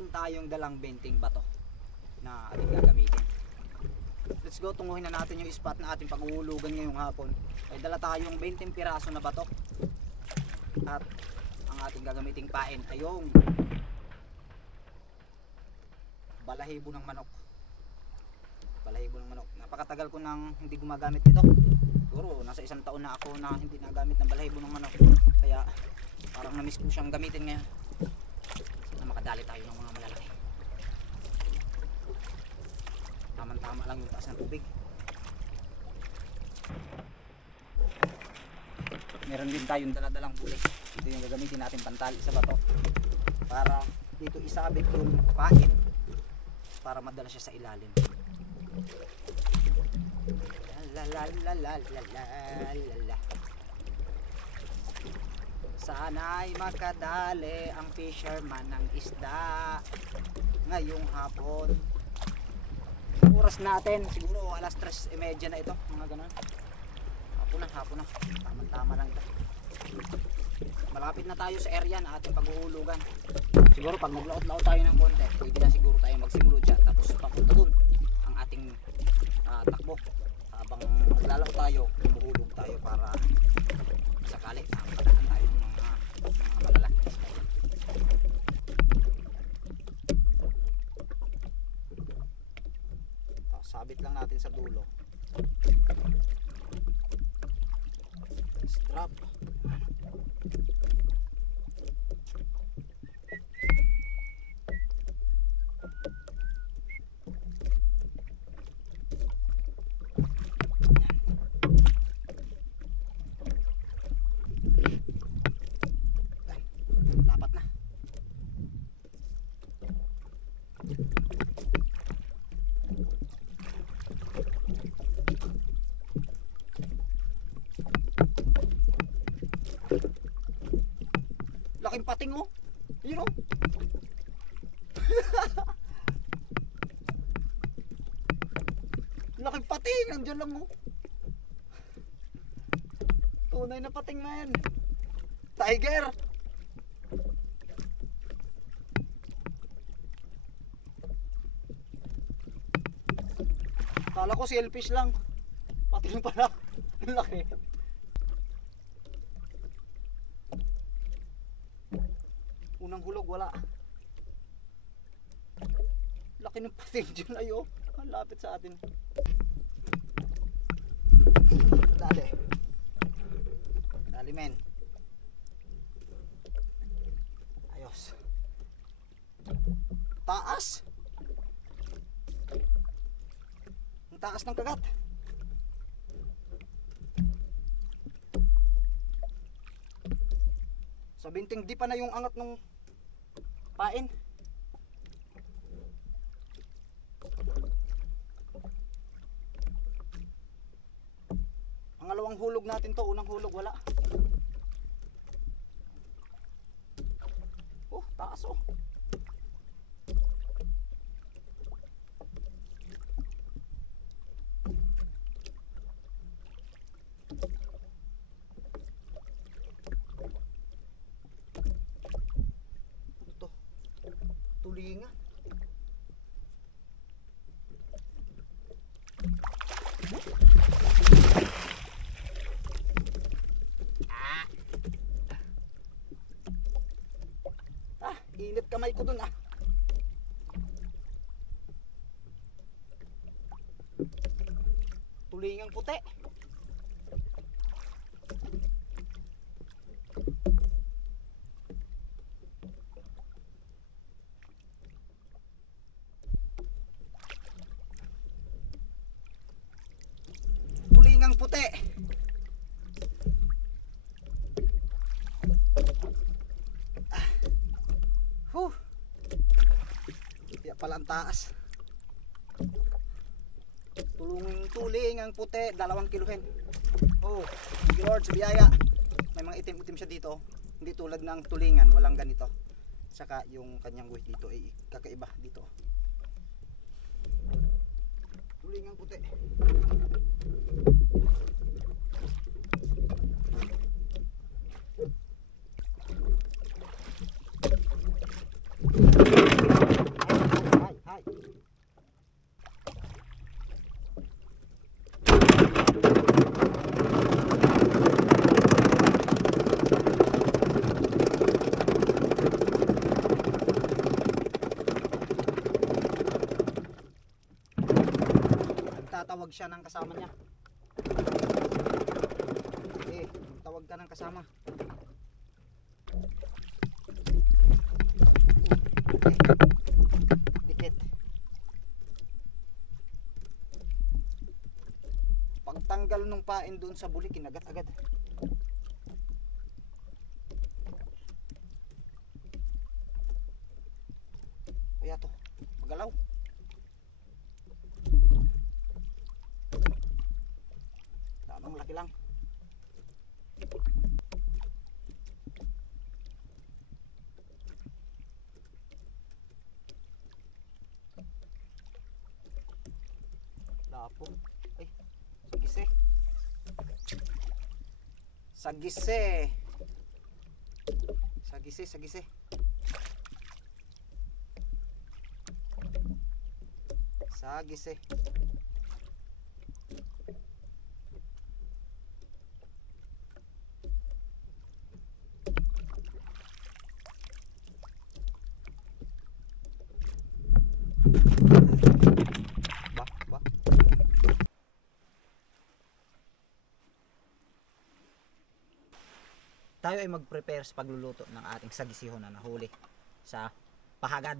meron tayong dalang 20 bato na ating gagamitin. Let's go, tunguhin na natin yung spot na ating paghuhulugan ngayong hapon. Ay dala tayong 20 piraso na bato. At ang ating gagamiting pain ay yung balahibo ng manok. Balahibo ng manok. Napakatagal ko nang hindi gumagamit nito. Siguro nasa 1 taon na ako na hindi nagamit ng balahibo ng manok. Kaya parang na-miss ko siyang gamitin ngayon. Sana makadali tayo ng mga malalaki. Tama-tama lang yung taas ng tubig. Meron din tayong daladalang huli. Ito yung gagamitin natin pantali sa bato para dito isabit yung pain para madala siya sa ilalim. La. Sana'y makadali ang fisherman ng isda ngayong hapon. Oras natin siguro alas 3:30 na ito, mga ganun. Hapon na. Tama lang ito. Malapit na tayo sa area na ating paghuhulugan. Siguro pag maglaot-laot tayo ng konti, pwede na siguro tayo magsimulod dyan. Tapos papunta dun ang ating takbo. Habang maglalaot tayo, humuhulog tayo para sakali makadaan tayo ng mga malalaki. Sabit lang natin sa dulo. Strap. Lapat na. Laking pating oh. Yun oh. Laking pating, nandiyan lang oh. Tunay na pating na yan. Tiger. Kala ko shellfish lang. Pating pala. Ang laki. Unang hulog wala. Laki ng pating dyan ayo. Ang lapit sa atin. Dali men. Ayos. Taas. Ang taas ng kagat. Sa binting di pa na yung angat ng pain. Pangalawang hulog natin to, unang hulog wala. Oh, taas oh. Tulingan. Init kamay ko dun ah. Tulingang puti. Tulingang puti. Kaya pala ang taas. Tulingang puti, 2 kiluhin. Oh, George, biyaya. May mga itim-itim siya dito. Hindi tulad ng tulingan, walang ganito. Saka yung kanyang buhay dito ay kakaiba dito. Tulingang puti. magtawag siya ng kasama niya. Okay, magtawag ka ng kasama. Dikit. Pagtanggal nung pain doon sa buli, kinagat agad. Kaya to, magalaw. Tamang laki lang. Lapo. Ay, sagise. Sagise. Sagise, sagise. Sagise. Ba. Tayo ay mag-prepare sa pagluluto ng ating sagisihon na nahuli sa pahagad.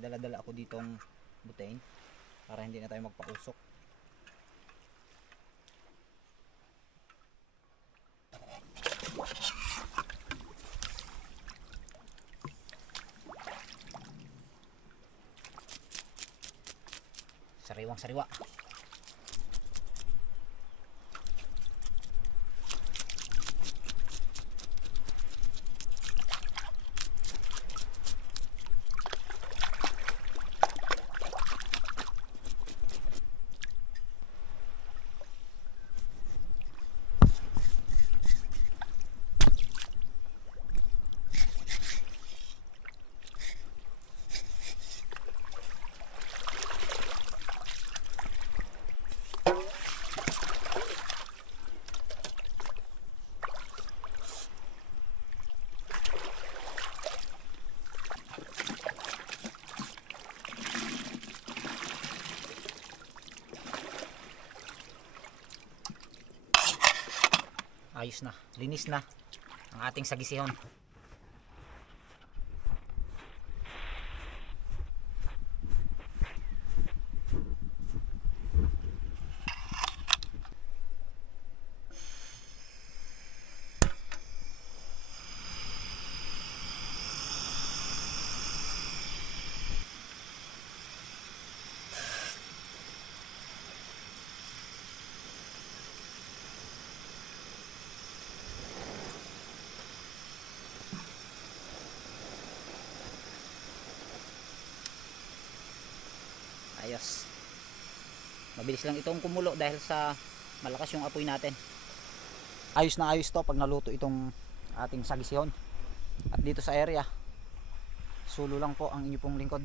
Dala-dala ako ditong butane para hindi na tayo magpausok. Sariwang sariwa. Ayos na, linis na ang ating sagisihon. Ayos. Mabilis lang itong kumulo dahil sa malakas yung apoy natin. Ayos na ayos to pag naluto itong ating sagisihon. At dito sa area, sulo lang po ang inyo pong lingkod.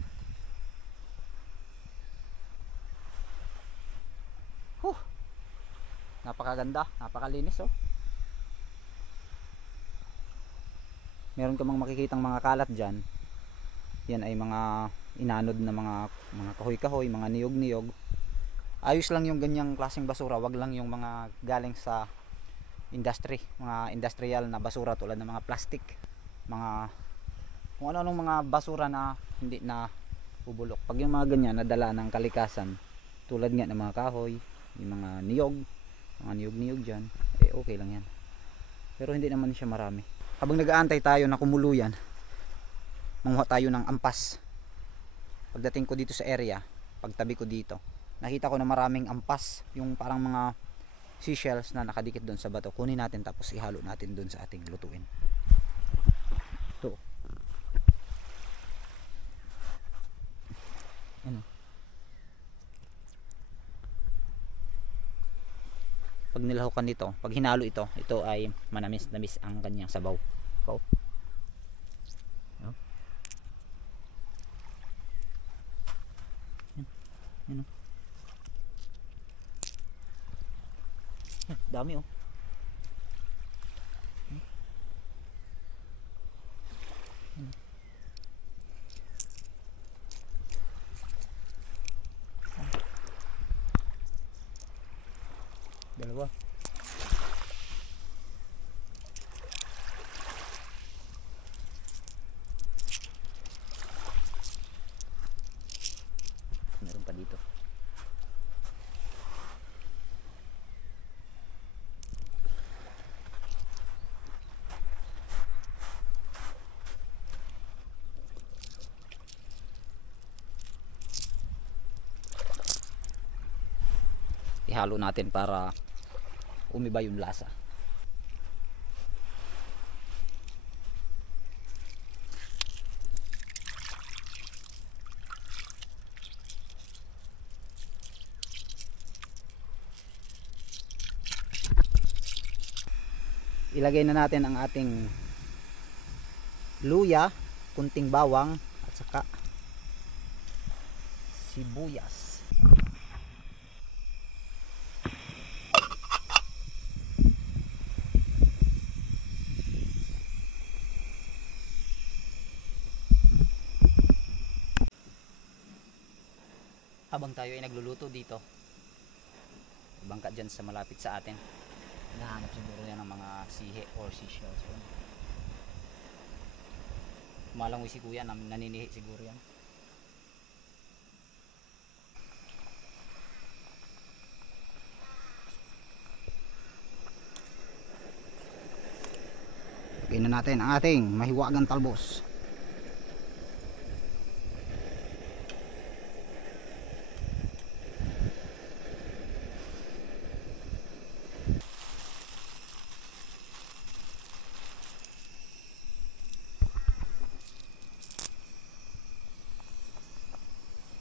Napakaganda, napakalinis oh. Meron ka mang makikitang mga kalat dyan. Yan ay mga inanod na mga kahoy-kahoy, mga niyog-niyog. Ayos lang yung ganyang klaseng basura, wag lang yung mga galing sa industry, mga industrial na basura tulad ng mga plastic, mga kung ano-anong mga basura na hindi na bubulok. Pag yung mga ganyan nadala ng kalikasan, tulad nga ng mga kahoy, yung mga niyog, mga niyog-niyog dyan, eh okay lang yan. Pero hindi naman siya marami. Habang nag-aantay tayo na kumulo yan, manguha tayo ng ampas. Pagdating ko dito sa area, pagtabi ko dito, nakita ko na maraming ampas, yung parang mga seashells na nakadikit doon sa bato. Kunin natin tapos ihalo natin doon sa ating lutuin. Ito. Ano? Pag nilahukan nito, pag hinalo ito, ito ay manamis-namis ang kanyang sabaw. So, yan oh. Dami oh. Dalawa. Meron pa dito. Ihalo natin para umiba yung lasa. Ilagay na natin ang ating luya, kunting bawang at saka sibuyas. Habang tayo ay nagluluto dito, bangka dyan sa malapit sa atin, nahanap siguro yan ng mga sihe or seashells. Malangoy si kuya, naninihi siguro yan. Lagyan na natin ang ating mahiwagang talbos.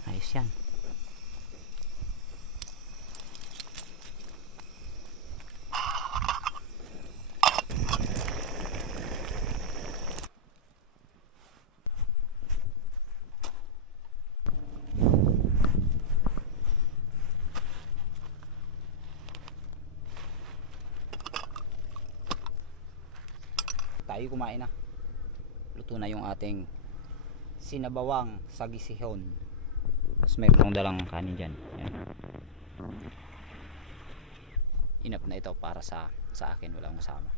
Ayos yan. Tayo kumain na. Luto na yung ating sinabawang sagisihon. Tapos may pang dalang kanin dyan. Yan. Enough na ito para sa akin, walang masama.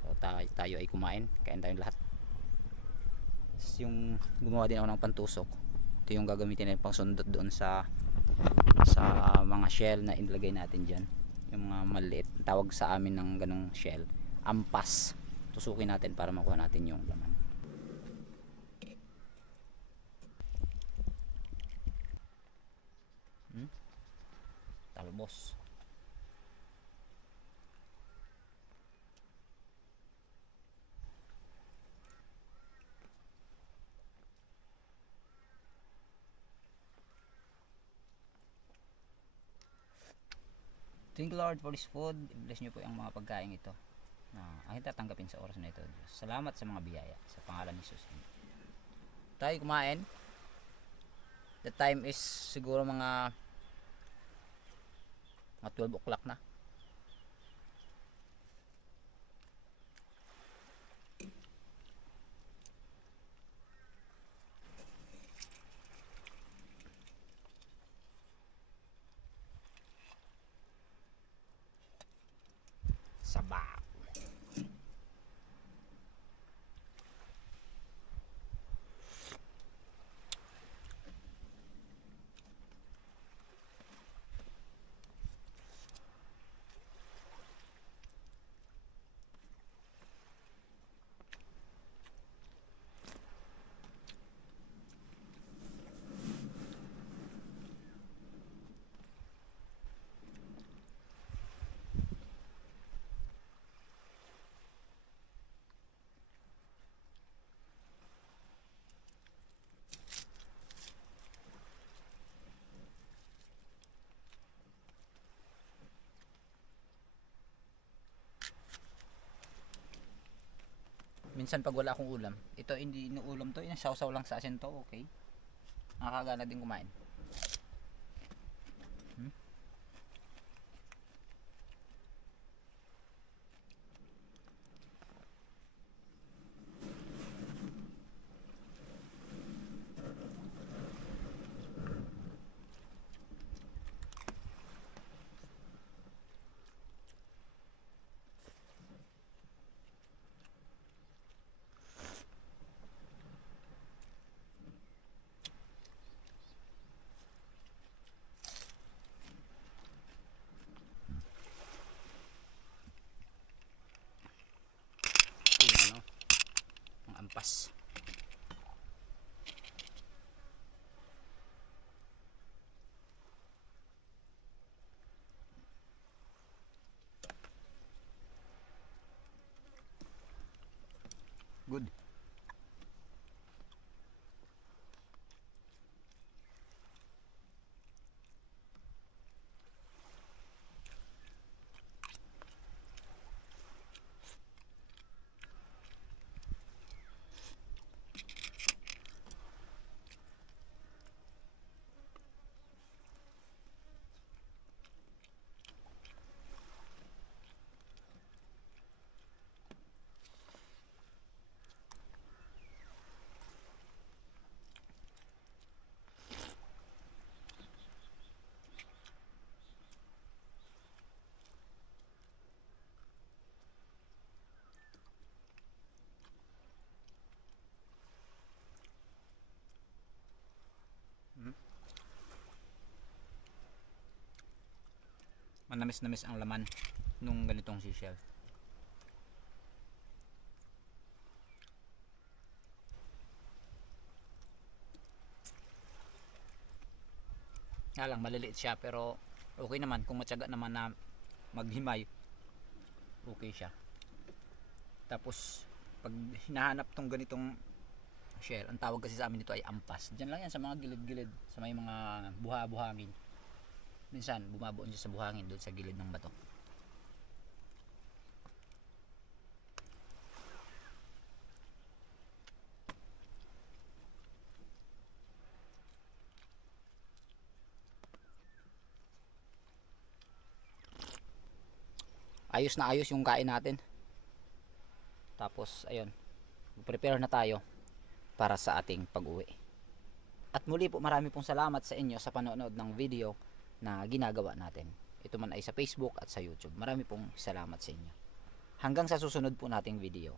So tayo ay kumain, kain tayong lahat. Tapos yung gumawa din ako ng pantusok. Ito yung gagamitin natin pang sundot doon sa mga shell na ilagay natin dyan. Yung mga maliit, tawag sa amin ng ganong shell, ampas. Tusukin natin para makuha natin yung laman. Talbos. Thank you Lord for this food. I-bless nyo po yung mga pagkain ito na aking tatanggapin sa oras na ito, Diyos. Salamat sa mga biyaya sa pangalan ni Jesus. Tayo kumain. The time is siguro mga 12 o'clock na. Sabaw. Minsan pag wala akong ulam, ito hindi inuulam to, inasawsaw lang sa asin to, okay? Nakakagana din kumain. ampas. Good. Manamis-namis ang laman nung ganitong seashell. Nga lang maliliit siya pero okay naman kung matyaga naman na maghimay. Okay siya. Tapos pag hinahanap tong ganitong shell, ang tawag kasi sa amin dito ay ampas. Diyan lang yan sa mga gilid-gilid, sa may mga buha-buhangin. Minsan bumabuon siya sa buhangin doon sa gilid ng bato. Ayos na ayos yung kain natin. Tapos ayun, prepare na tayo para sa ating pag-uwi. At muli po marami pong salamat sa inyo sa panonood ng video na ginagawa natin. Ito man ay sa Facebook at sa YouTube. Marami pong salamat sa inyo. Hanggang sa susunod po nating video.